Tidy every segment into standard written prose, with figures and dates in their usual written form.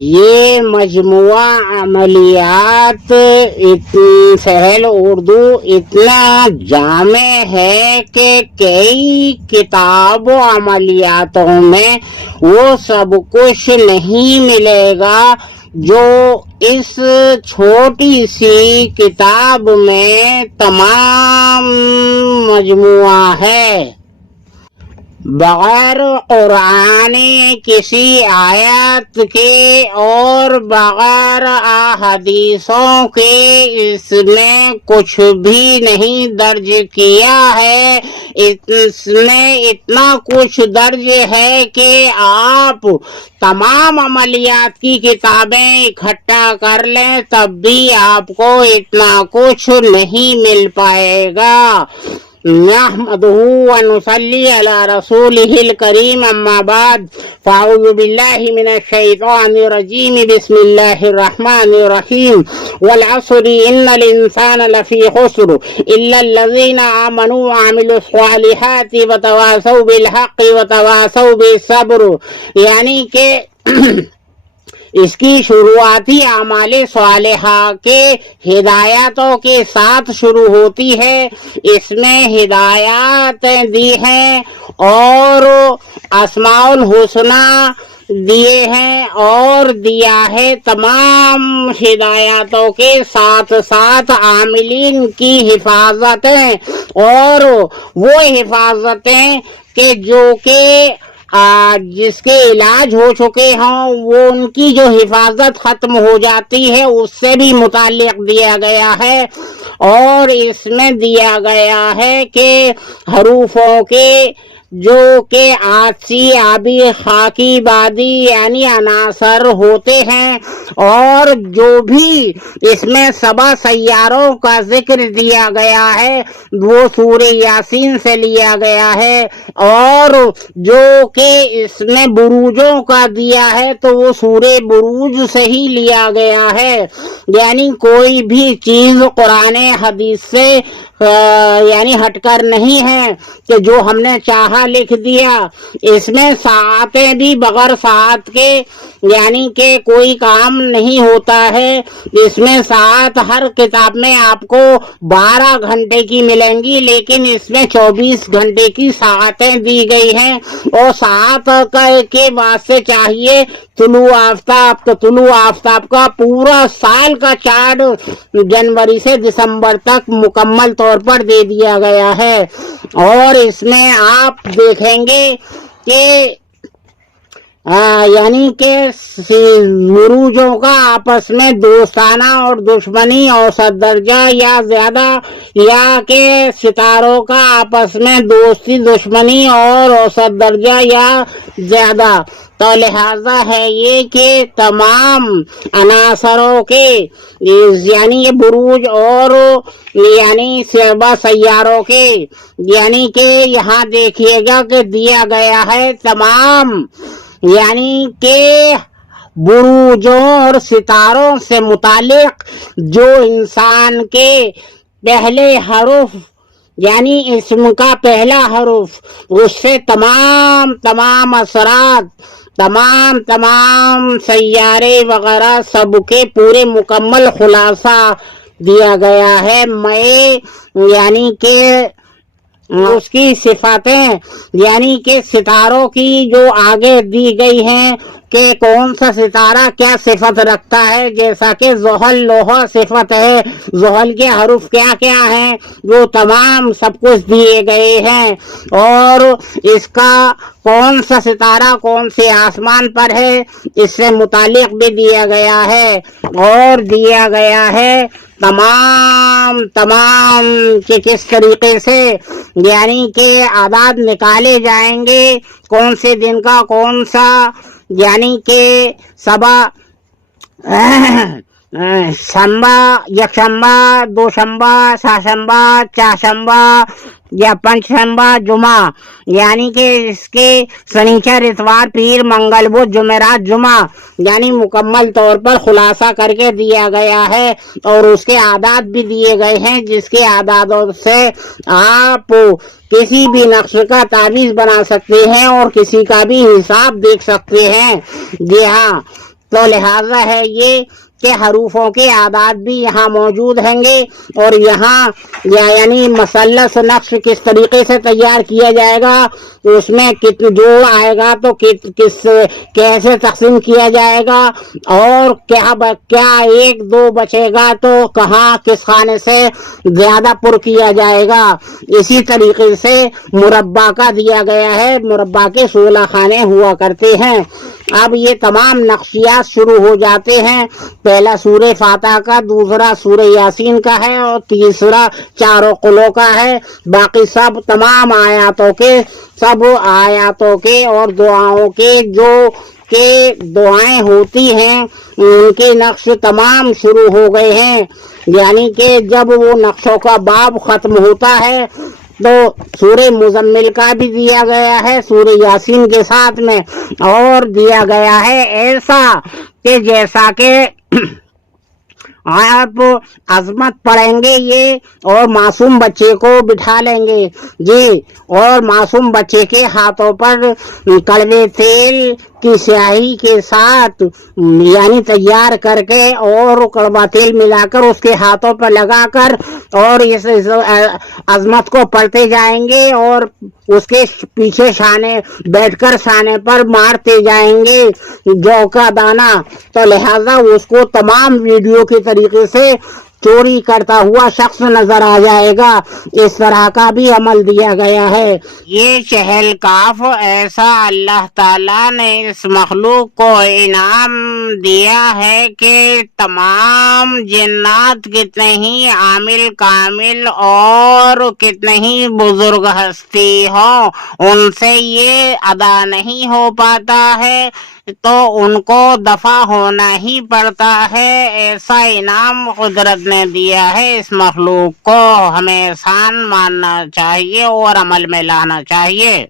یہ مجموعہ عملیات سہل اردو اتنا جامع ہے کہ کئی کتاب و عملیاتوں میں وہ سب کچھ نہیں ملے گا جو اس چھوٹی سی کتاب میں تمام مجموعہ ہے۔ بغیر قرآن کسی آیت کے اور بغیر احادیثوں کے اس میں کچھ بھی نہیں درج کیا ہے۔ اس میں اتنا کچھ درج ہے کہ آپ تمام عملیات کی کتابیں اکٹھا کر لیں تب بھی آپ کو اتنا کچھ نہیں مل پائے گا۔ نحمده ونصلي على رسوله الكريم اما بعد فاعوذ بالله من الشيطان الرجيم بسم الله الرحمن الرحيم والعصر ان الانسان لفي خسر الا الذين امنوا وعملوا الصالحات وتواصوا بالحق وتواصوا بالصبر، یعنی کہ اس کی شروعاتی اعمال صالحہ کے ہدایاتوں کے ساتھ شروع ہوتی ہے۔ اس میں ہدایات دی ہیں اور اسماء الحسنی دیے ہیں اور دیا ہے تمام ہدایاتوں کے ساتھ ساتھ عاملین کی حفاظتیں، اور وہ حفاظتیں کہ جو کہ جس کے علاج ہو چکے ہوں وہ ان کی جو حفاظت ختم ہو جاتی ہے اس سے بھی متعلق دیا گیا ہے۔ اور اس میں دیا گیا ہے کہ حروفوں کے جو کہ آجسی، آبی، خاکی، بادی یعنی عناصر ہوتے ہیں، اور جو بھی اس میں 7 سیاروں کا ذکر دیا گیا ہے وہ سورہ یاسین سے لیا گیا ہے، اور جو کہ اس میں بروجوں کا دیا ہے تو وہ سورہ بروج سے ہی لیا گیا ہے۔ یعنی کوئی بھی چیز قرآن حدیث سے یعنی ہٹ کر نہیں ہے کہ جو ہم نے چاہا لکھ دیا۔ اس میں ساعتیں بھی بغیر ساعت کے یعنی کہ کوئی کام نہیں ہوتا ہے۔ اس میں ساعت ہر کتاب میں آپ کو 12 گھنٹے کی ملیں گی، لیکن اس میں 24 گھنٹے کی ساعتیں دی گئی ہیں، اور ساعت کے واسطے چاہیے طلوع آفتاب، تو طلوع آفتاب کا پورا سال کا چارٹ جنوری سے دسمبر تک مکمل طور پر دے دیا گیا ہے۔ اور اس میں آپ دیکھیں گے کہ یعنی کہ مروجوں کا آپس میں دوستانہ اور دشمنی اوسط درجہ یا زیادہ، یا کہ ستاروں کا آپس میں دوستی دشمنی اور اوسط درجہ یا زیادہ۔ تو لہذا ہے یہ کہ تمام عناصروں کے یعنی یہ بروج اور یعنی 7 سیاروں کے یعنی کہ یہاں دیکھیے گا کہ دیا گیا ہے تمام یعنی کہ بروجوں اور ستاروں سے متعلق جو انسان کے پہلے حرف یعنی اسم کا پہلا حرف، اس سے تمام اثرات، تمام سیارے وغیرہ سب کے پورے مکمل خلاصہ دیا گیا ہے۔ میں یعنی کہ اس کی صفاتیں یعنی کہ ستاروں کی جو آگے دی گئی ہیں کہ کون سا ستارہ کیا صفت رکھتا ہے، جیسا کہ زحل لوہا صفت ہے، زحل کے حروف کیا کیا ہیں جو تمام سب کچھ دیے گئے ہیں، اور اس کا کون سا ستارہ کون سے آسمان پر ہے اس سے متعلق بھی دیا گیا ہے، اور دیا گیا ہے تمام کہ کس طریقے سے یعنی کہ اعداد نکالے جائیں گے، کون سے دن کا کون سا یعنی کہ شنبہ، یکشنبہ، دوشنبہ، ساشنبہ، چاشنبہ یا پنچ شنبہ، جمعہ، یعنی کہ اس کے سنیچر، اتوار، پیر، منگل، بدھ، جمعرات، جمعہ، یعنی مکمل طور پر خلاصہ کر کے دیا گیا ہے، اور اس کے اعداد بھی دیے گئے ہیں جس کے اعدادوں سے آپ کسی بھی نقش کا تعویذ بنا سکتے ہیں اور کسی کا بھی حساب دیکھ سکتے ہیں۔ جی ہاں، تو لہذا ہے یہ کہ حروفوں کے اعداد بھی یہاں موجود ہیں گے، اور یہاں یعنی مثلث نقش کس طریقے سے تیار کیا جائے گا، اس میں جو آئے گا تو کیسے تقسیم کیا جائے گا، اور کیا 1 2 بچے گا تو کہاں کس خانے سے زیادہ پر کیا جائے گا، اسی طریقے سے مربع کا دیا گیا ہے۔ مربع کے 16 خانے ہوا کرتے ہیں۔ اب یہ تمام نقشیات شروع ہو جاتے ہیں، پہلا سورہ فاتحہ کا، دوسرا سورہ یاسین کا ہے، اور تیسرا چاروں قلوں کا ہے۔ باقی سب تمام آیاتوں کے اور دعاؤں کے جو کہ دعائیں ہوتی ہیں ان کے نقش تمام شروع ہو گئے ہیں، یعنی کہ جب وہ نقشوں کا باب ختم ہوتا ہے تو سورہ مزمل کا بھی دیا گیا ہے سورہ یاسین کے ساتھ میں، اور دیا گیا ہے ایسا کہ جیسا کہ آپ عظمت پڑھیں گے یہ اور معصوم بچے کو بٹھا لیں گے جی، اور معصوم بچے کے ہاتھوں پر کڑوے تیل کی سیاہی کے ساتھ یعنی تیار کر کے اور کڑوا تیل ملا کر اس کے ہاتھوں پر لگا کر اور اس عظمت کو پڑھتے جائیں گے، اور اس کے پیچھے بیٹھ کر شانے پر مارتے جائیں گے جو کا دانہ، تو لہذا اس کو تمام ویڈیو کے طریقے سے چوری کرتا ہوا شخص نظر آ جائے گا۔ اس طرح کا بھی عمل دیا گیا ہے۔ یہ چہل کاف ایسا اللہ تعالیٰ نے اس مخلوق کو انعام دیا ہے کہ تمام جنات کتنے ہی عامل کامل اور کتنے ہی بزرگ ہستی ہوں ان سے یہ ادا نہیں ہو پاتا ہے تو ان کو دفع ہونا ہی پڑتا ہے۔ ایسا انعام قدرت نے دیا ہے اس مخلوق کو، ہمیں احسان ماننا چاہیے اور عمل میں لانا چاہیے۔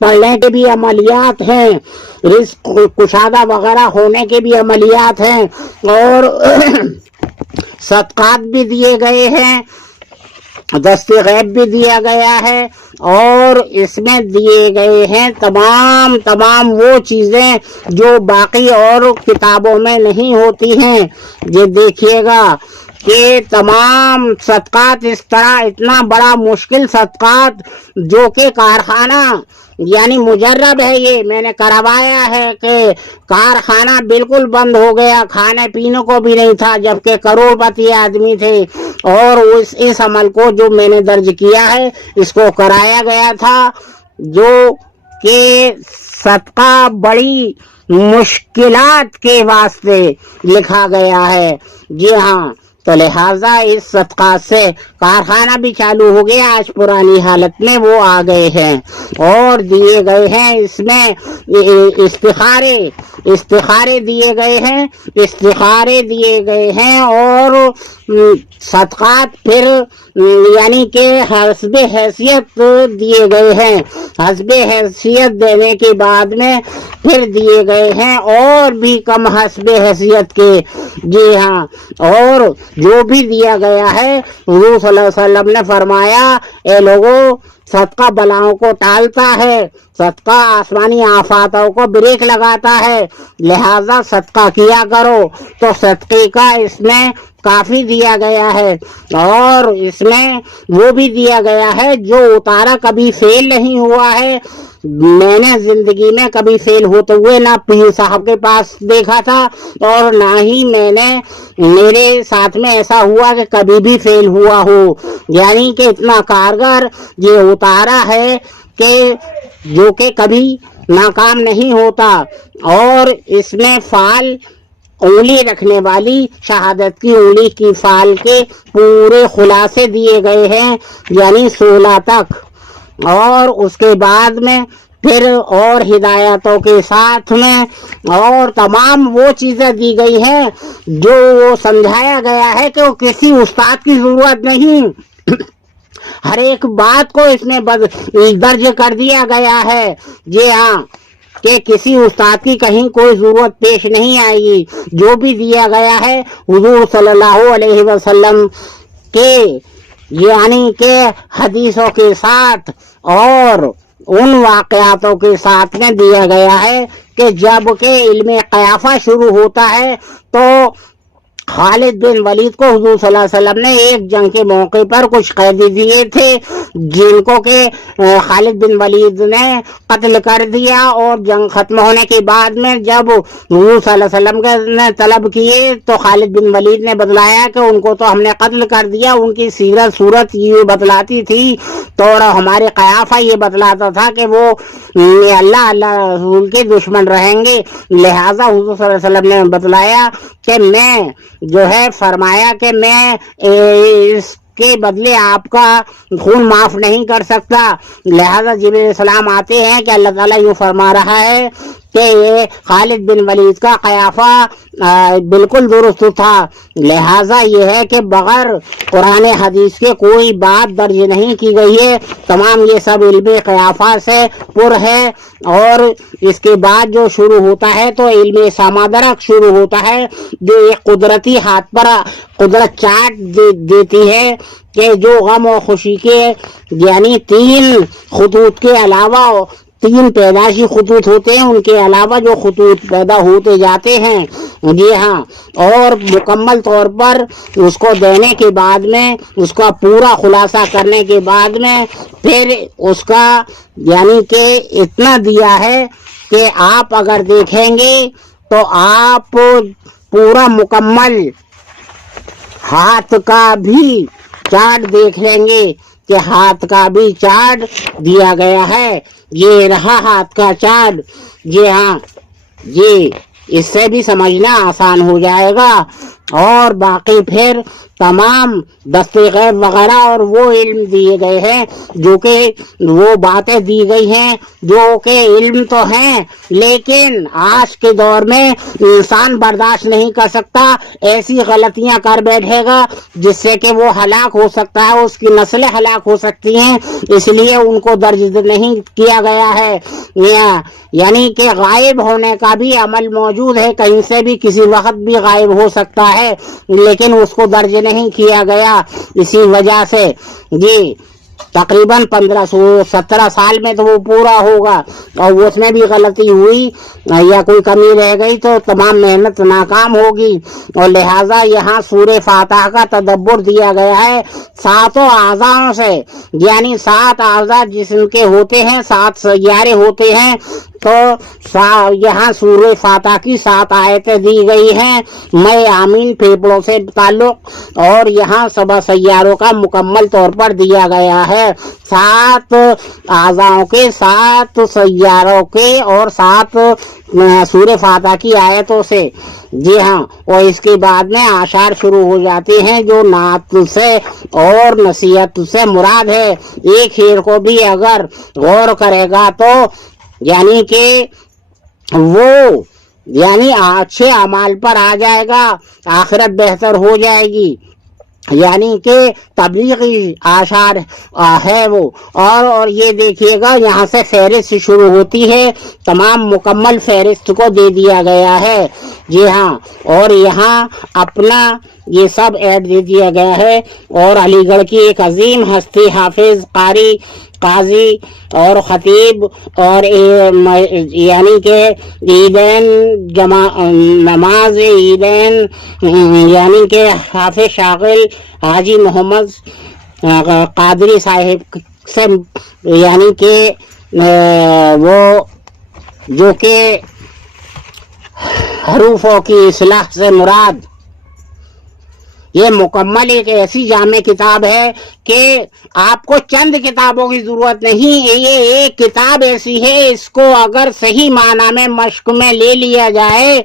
پڑھنے کے بھی عملیات ہیں، رزق کشادہ وغیرہ ہونے کے بھی عملیات ہیں، اور صدقات بھی دیے گئے ہیں، دست غیب بھی دیا گیا ہے، اور اس میں دیے گئے ہیں تمام وہ چیزیں جو باقی اور کتابوں میں نہیں ہوتی ہیں۔ یہ دیکھیے گا کہ تمام صدقات اس طرح اتنا بڑا مشکل صدقات جو کہ کارخانہ یعنی مجرب ہے، یہ میں نے کروایا ہے کہ کارخانہ بالکل بند ہو گیا، کھانے پینے کو بھی نہیں تھا جبکہ کروڑ پتی آدمی تھے، اور اس عمل کو جو میں نے درج کیا ہے اس کو کرایا گیا تھا، جو کہ صدقہ بڑی مشکلات کے واسطے لکھا گیا ہے۔ جی ہاں، تو لہٰذا اس صدقات سے کارخانہ بھی چالو ہو گیا، آج پرانی حالت میں وہ آ گئے ہیں، اور دیے گئے ہیں اس میں استخارے دیے گئے ہیں، اور صدقات پھر یعنی کہ حسب حیثیت دیے گئے ہیں، حسب حیثیت دینے کے بعد میں پھر دیے گئے ہیں اور بھی کم حسب حیثیت کے۔ جی ہاں، اور جو بھی دیا گیا ہے حضور صلی اللہ علیہ وسلم نے فرمایا، اے لوگوں، صدقہ بلاؤں کو ٹالتا ہے، صدقہ آسمانی آفاتوں کو بریک لگاتا ہے، لہذا صدقہ کیا کرو۔ تو صدقے کا اس میں کافی دیا گیا ہے، اور اس میں وہ بھی دیا گیا ہے جو اتارا کبھی فیل نہیں ہوا ہے۔ میں نے زندگی میں کبھی فیل ہوتے ہوئے نہ پیر صاحب کے پاس دیکھا تھا، اور نہ ہی میرے ساتھ میں ایسا ہوا کہ کبھی بھی فیل ہوا ہو، یعنی کہ اتنا کارگر یہ اتارا ہے کہ جو کہ کبھی ناکام نہیں ہوتا۔ اور اس میں فال انگلی رکھنے والی شہادت کی انگلی کی فال کے پورے خلاصے دیے گئے ہیں، یعنی 16 تک، اور اس کے بعد میں پھر اور ہدایتوں کے ساتھ میں اور تمام وہ چیزیں دی گئی ہیں جو وہ سمجھایا گیا ہے کہ وہ کسی استاد کی ضرورت نہیں، ہر ایک بات کو اس میں درج کر دیا گیا ہے۔ جی ہاں، کہ کسی استاد کی کہیں کوئی ضرورت پیش نہیں آئے گی، جو بھی دیا گیا ہے حضور صلی اللہ علیہ وسلم کے یعنی کہ حدیثوں کے ساتھ اور ان واقعاتوں کے ساتھ میں دیا گیا ہے کہ جب کہ علم قیافہ شروع ہوتا ہے تو خالد بن ولید کو حضور صلی اللہ علیہ وسلم نے ایک جنگ کے موقع پر کچھ قیدی دیے تھے جن کو کہ خالد بن ولید نے قتل کر دیا، اور جنگ ختم ہونے کے بعد میں جب حضور صلی اللہ علیہ وسلم نے طلب کیے تو خالد بن ولید نے بتلایا کہ ان کو تو ہم نے قتل کر دیا، ان کی سیرت صورت یہ بتلاتی تھی تو ہمارے قیافہ یہ بتلاتا تھا کہ وہ اللہ رسول کے دشمن رہیں گے، لہذا حضور صلی اللہ علیہ وسلم نے بتلایا کہ میں جو ہے فرمایا کہ میں اس کے بدلے آپ کا خون معاف نہیں کر سکتا، لہذا جبرائیل علیہ السلام آتے ہیں کہ اللہ تعالیٰ یوں فرما رہا ہے کہ یہ خالد بن ولید کا قیافہ بالکل درست تھا، لہذا یہ ہے کہ بغیر قرآن حدیث کے کوئی بات درج نہیں کی گئی ہے، تمام یہ سب علم قیافہ سے پر ہے۔ اور اس کے بعد جو شروع ہوتا ہے تو علم سمادرک شروع ہوتا ہے، جو ایک قدرتی ہاتھ پر قدرت چاٹ دیتی ہے کہ جو غم و خوشی کے یعنی 3 خطوط کے علاوہ 3 پیدائشی خطوط ہوتے ہیں، ان کے علاوہ جو خطوط پیدا ہوتے جاتے ہیں، جی ہاں، اور مکمل طور پر اس کو دینے کے بعد میں اس کا پورا خلاصہ کرنے کے بعد میں پھر اس کا یعنی کہ اتنا دیا ہے کہ آپ اگر دیکھیں گے تو آپ پورا مکمل ہاتھ کا بھی چارٹ دیکھ لیں گے کہ ہاتھ کا بھی چارٹ دیا گیا ہے، یہ رہا ہاتھ کا چارٹ، جی ہاں، جی اس سے بھی سمجھنا آسان ہو جائے گا۔ اور باقی پھر تمام دست غیب وغیرہ اور وہ علم دیے گئے ہیں جو کہ وہ باتیں دی گئی ہیں جو کہ علم تو ہیں لیکن آج کے دور میں انسان برداشت نہیں کر سکتا، ایسی غلطیاں کر بیٹھے گا جس سے کہ وہ ہلاک ہو سکتا ہے، اس کی نسلیں ہلاک ہو سکتی ہیں، اس لیے ان کو درج نہیں کیا گیا ہے۔ یعنی کہ غائب ہونے کا بھی عمل موجود ہے، کہیں سے بھی کسی وقت بھی غائب ہو سکتا ہے لیکن اس کو درج نہیں کیا گیا، اسی وجہ سے جی تقریباً 1517 سال میں تو وہ پورا ہوگا، اور اس میں بھی غلطی ہوئی یا کوئی کمی رہ گئی تو تمام محنت ناکام ہوگی، اور لہٰذا یہاں سورہ فاتحہ کا تدبر دیا گیا ہے 7 اعضاء سے، یعنی 7 اعضاء جسم کے ہوتے ہیں، 7 سیارے ہوتے ہیں، تو یہاں سورہ فاتحہ کی 7 آیتیں دی گئی ہیں، میں آمین پھیپڑوں سے تعلق، اور یہاں 7 سیاروں کا مکمل طور پر دیا گیا ہے، 7 اعضاء کے، 7 سیاروں کے اور 7 سورہ فاتحہ کی آیتوں سے، جی ہاں، اور اس کے بعد میں اعشار شروع ہو جاتے ہیں جو نعت سے اور نصیحت سے مراد ہے، ایک شعر کو بھی اگر غور کرے گا تو یعنی کہ وہ یعنی اچھے اعمال پر آ جائے گا، آخرت بہتر ہو جائے گی، یعنی کہ تبلیغی اعشار ہے وہ، اور یہ دیکھیے گا یہاں سے فہرست شروع ہوتی ہے، تمام مکمل فہرست کو دے دیا گیا ہے، جی ہاں، اور یہاں اپنا یہ سب ایڈ دے دیا گیا ہے، اور علی گڑھ کی ایک عظیم ہستی حافظ قاری قاضی اور خطیب اور یعنی کہ عیدین نماز عیدین یعنی کہ حافظ شاغل حاجی محمد قادری صاحب سے یعنی کہ وہ جو کہ حروفوں کی اصلاح سے مراد، یہ مکمل ایک ایسی جامع کتاب ہے کہ آپ کو چند کتابوں کی ضرورت نہیں ہے، یہ ایک کتاب ایسی ہے، اس کو اگر صحیح معنی میں مشق میں لے لیا جائے،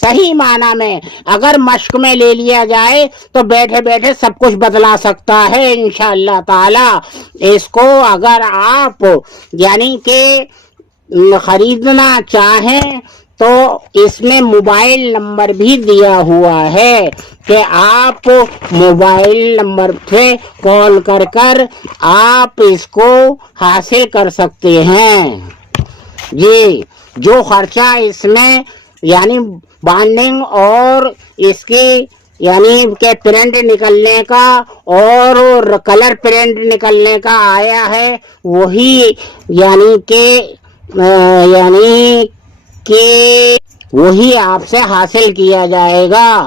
صحیح معنی میں اگر مشق میں لے لیا جائے تو بیٹھے بیٹھے سب کچھ بدلا سکتا ہے انشاءاللہ تعالی۔ اس کو اگر آپ یعنی کہ خریدنا چاہیں تو اس میں موبائل نمبر بھی دیا ہوا ہے کہ آپ موبائل نمبر پہ کال کر کر آپ اس کو حاصل کر سکتے ہیں، جی جو خرچہ اس میں یعنی بانڈنگ اور اس کی یعنی کہ پرنٹ نکلنے کا اور کلر پرنٹ نکلنے کا آیا ہے وہی یعنی کہ وہی آپ سے حاصل کیا جائے گا.